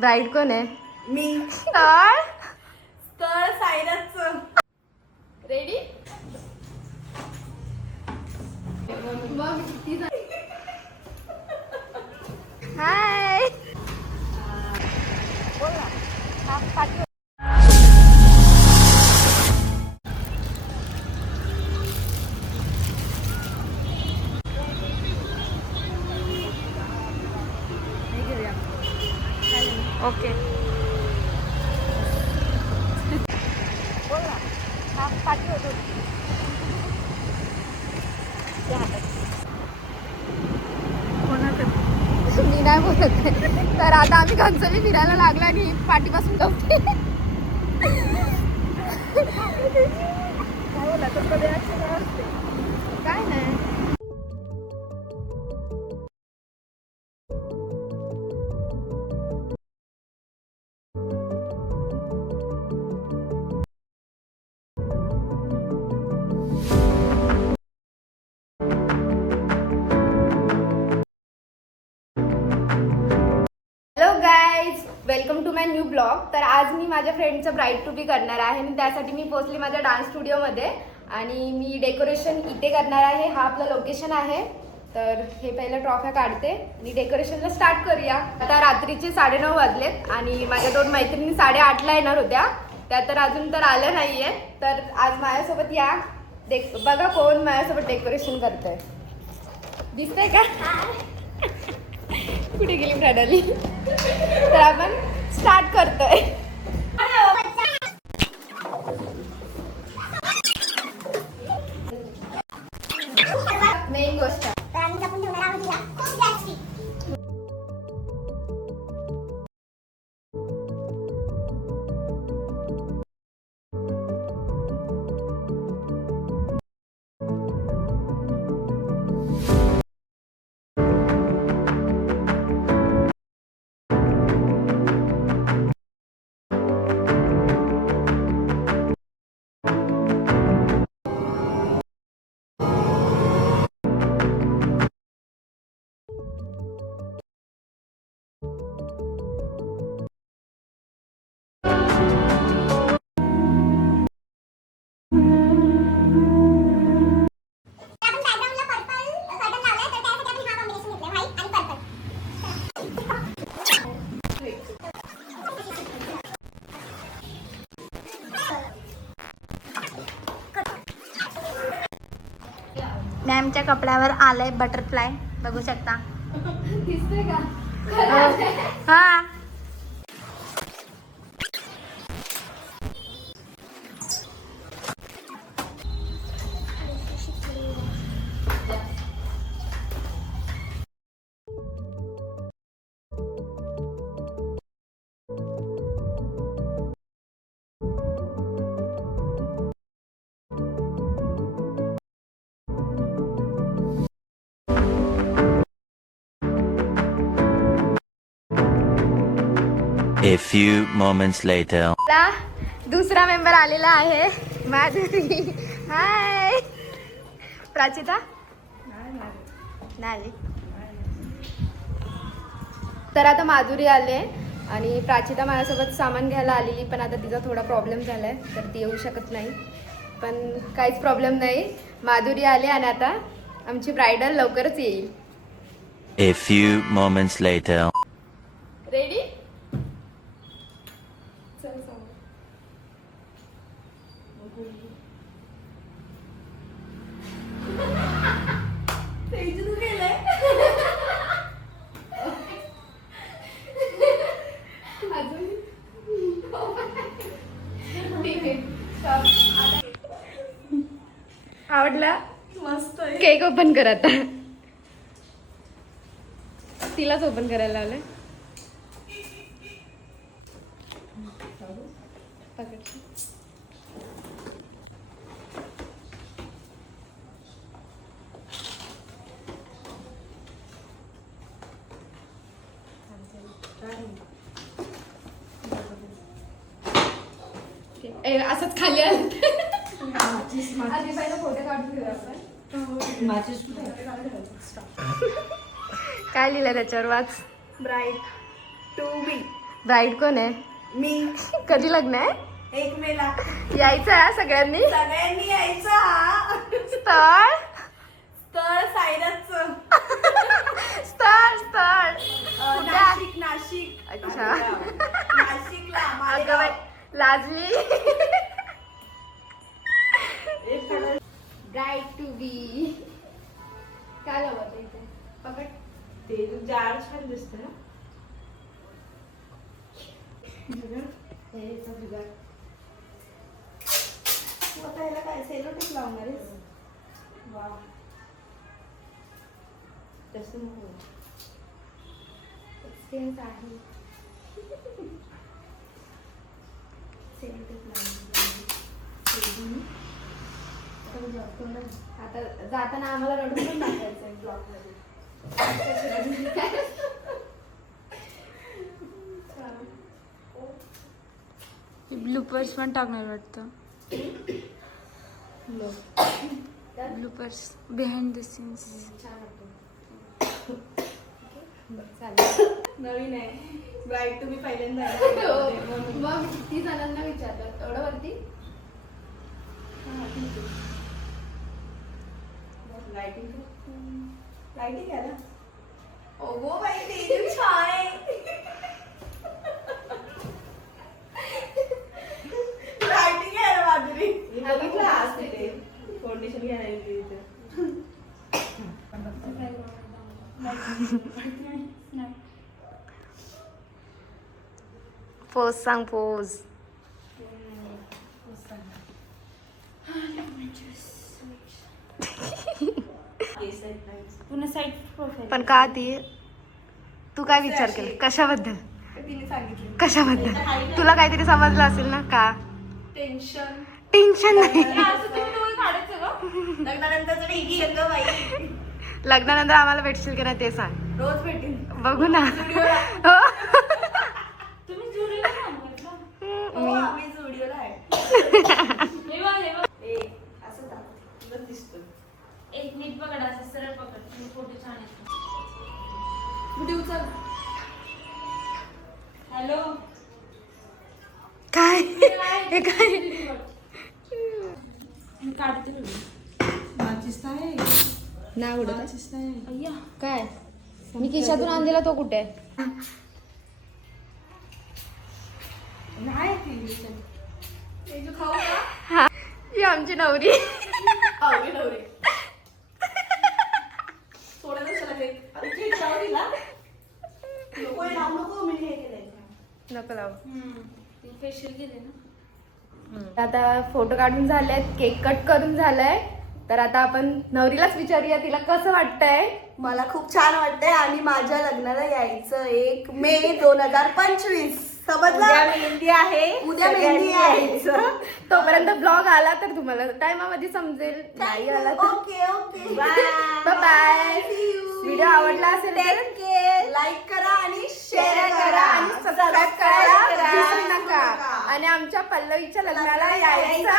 Bride कोण आहे? मी. स्थळ स्थळ सायराचं. रेडी? हाय. ओके. मी नाही बोलत आहे. तर आता आम्ही घनसोली फिरायला लागलो आणि पाठीपासून गवते. काय नाही. Hello guys, welcome to my new blog. तर आज मी माझ्या फ्रेंडचं ब्राईड टू बी करणार आहे आणि त्यासाठी मी पोहोचली माझ्या डान्स स्टुडिओमध्ये आणि मी डेकोरेशन इथे करणार आहे. हा आपलं लोकेशन आहे. तर हे पहिलं ट्रॉफ्या काढते आणि डेकोरेशनला स्टार्ट करूया. आता रात्रीचे 9:30 वाजलेत आणि माझ्या 2 मैत्रिणी 8:30ला येणार होत्या. त्या तर अजून तर आल्या नाही आहेत. तर आज माझ्यासोबत या. बघा कोण माझ्यासोबत डेकोरेशन करतंय. दिसतंय का? कुठे गेली प्रणाली? तर आपण स्टार्ट करतोय. मेन गोष्ट मॅमच्या कपड्यावर आलंय बटरफ्लाय, बघू शकता. दिसतंय का? हा. A few moments later. दुसरा मेंबर आलेला आहे, माधुरी. हाय. प्राचिता नाही. तर आता माधुरी आले आणि प्राचिता माझ्यासोबत सामान घ्यायला आलेली, पण आता तिचा थोडा प्रॉब्लेम झालाय तर ती येऊ शकत नाही. पण काहीच प्रॉब्लेम नाही, माधुरी आले आणि आता आमची ब्रायडल लवकरच येईल. A few moments later. Ready? आवडला? मस्त. केक ओपन कर आता. तिलाच ओपन करायला लावलंय. असंच खाली आलं. आधी पहिला फोटो काढून घेऊ आपण. काय लिहिलं त्याच्यावर वाच. Bride to be. ब्राईड कोण आहे? मी कधी लग्न आहे? 1 मेला यायचं आहे सगळ्यांनी. सगळ्यांनी यायचं. स्थळ स्थळ सायराचं. स्थळ स्थळ कुठे आहे? नाशिक. अच्छा. नाशिकला अगं मालेगाव. बाई, लाजली. ब्राईड टू बी. काय लावत इथे? पकड. ते जाड छान दिसत ना. हे इथं बिघड. तू आता ह्याला काय सेलो टेप लावणार आहेस? वा तसं नको. एक्सपिरियन्स आहे. सेलो टेप लावणार. आता जाताना आम्हाला रडून पण दाखवायचंय ब्लॉग मध्ये. ब्लूपर्स पण टाकणार वाटतं. Bloopers behind the scenes. छान वाटतं. चालेल. नवीन आहे. ब्राईड तुम्ही पहिल्यांदा मग किती जणांना विचारलं एवढं वरती? लाईटिंग आहे ना. ओ बाई ते छान आहे. लाईटिंग आहे ना माधुरी. बघितलं आज तिथे फाउंडेशन घ्यायला गेली तिथे. पोज सांग पोज. पुन्हा साईड प्रोफाईल. पण का ती तू काय विचार केला? कशाबद्दल? तिने सांगितलं कशाबद्दल? तुला काहीतरी समजलं असेल ना? का टेन्शन. टेन्शन नाही. लग्नानंतर टेन्शन ग बाई. लग्नानंतर आम्हाला भेटशील की नाही ते सांग. रोज भेटेन. बघू ना. हो. तुम्ही जुळले ना म्हटलं. हो आम्ही जुडिओला आहे. हे बघ हे बघ. ए असं दाखव. तुला दिसतो. एक नीट पकड असं सरळ पकड. फोटो छान येतो. व्हिडिओ चल. हॅलो. काय हे काय? मी काढते नाही उडत. अय्या. काय मी खिशातून आणलेला तो कुठे? नाही ते जो खाऊ का. ही आमची नवरी. आवडी नवरी. सोडायला कशाला ते. अरे जे खाऊ दिला. नको हे लावू नको. मी हे केलंय. नको लाव. फेशियल केले ना. आता फोटो काढून झालेत, केक कट करून झालाय. तर आता आपण नवरीलाच विचारूया तिला कसं वाटतंय. मला खूप छान वाटतंय आणि माझ्या लग्नाला यायचं 1 मे 2025. समजलं? मेहंदी आहे. उद्या मेहंदी आहे. तोपर्यंत ब्लॉग आला तर तुम्हाला टायमामध्ये समजेल. नाही आला तर okay okay. Bye bye. Video आवडला असेल तर लाईक करा आणि शेअर शेअर करा आणि सबस्क्राईब करायला विसरू नका. आणि आमच्या पल्लवीच्या लग्नाला यायचं.